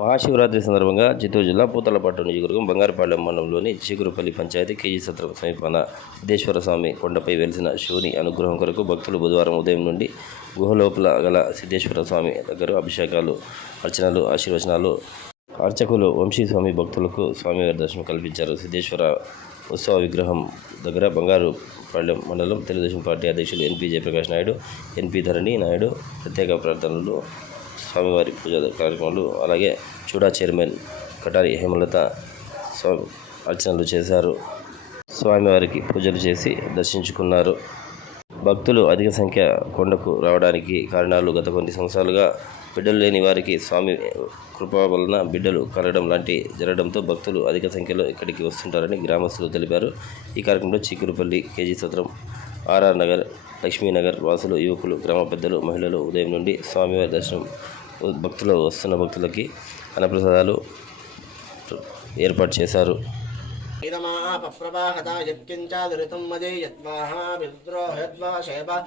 మహాశివరాత్రి సందర్భంగా చిత్తూరు జిల్లా పూతలపట్టు నియోజకవర్గం బంగారుపాలెం మండలంలోని చిగురుపల్లి పంచాయతీ కేజీ సత్రం సమీపాన సిద్ధేశ్వర స్వామి కొండపై వెలిసిన శివుని అనుగ్రహం కొరకు భక్తులు బుధవారం ఉదయం నుండి గుహలోపల గల సిద్ధేశ్వర స్వామి దగ్గర అభిషేకాలు అర్చనలు ఆశీర్వచనాలు అర్చకులు వంశీ స్వామి భక్తులకు స్వామివారి దర్శనం కల్పించారు. సిద్ధేశ్వర ఉత్సవ విగ్రహం దగ్గర బంగారు పాళ్యం మండలం తెలుగుదేశం పార్టీ అధ్యక్షులు ఎన్పి జయప్రకాష్ నాయుడు ఎన్పి ధరణి నాయుడు ప్రత్యేక ప్రార్థనలు స్వామివారి పూజ కార్యక్రమాలు అలాగే చూడా చైర్మన్ కటారి హేమలత స్వామి అర్చనలు చేశారు. స్వామివారికి పూజలు చేసి దర్శించుకున్నారు. భక్తులు అధిక సంఖ్య కొండకు రావడానికి కారణాలు గత కొన్ని సంవత్సరాలుగా బిడ్డలు లేని వారికి స్వామి కృప వలన బిడ్డలు కలగడం లాంటి జరగడంతో భక్తులు అధిక సంఖ్యలో ఇక్కడికి వస్తుంటారని గ్రామస్తులు తెలిపారు. ఈ కార్యక్రమంలో చీకురుపల్లి కేజీ సత్రం ఆర్ఆర్ నగర్ లక్ష్మీనగర్ వాసులు యువకులు గ్రామ పెద్దలు మహిళలు ఉదయం నుండి స్వామివారి దర్శనం భక్తులు వస్తున్న భక్తులకి అన్నప్రసాదాలు ఏర్పాటు చేశారు. ఇదమాపప్రవాహత మదే యద్వాహా శైవ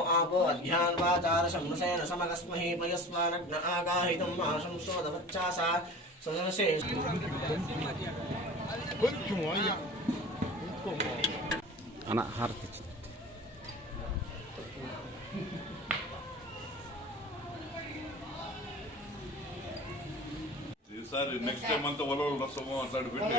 ఆపో అధ్యాన్వాచార శంసేన సమగస్మహి పయస్వానగ్న ఆగాహితం మాషం సంశే హారతి ఇచ్చి. ఈసారి నెక్స్ట్ టైం అంతా ఒలవలు వస్తాము అట్లాంటి పెట్టి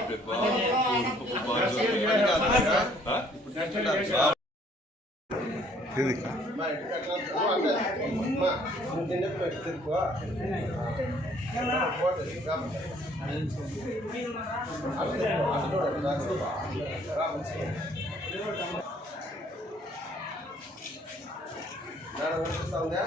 ఉందా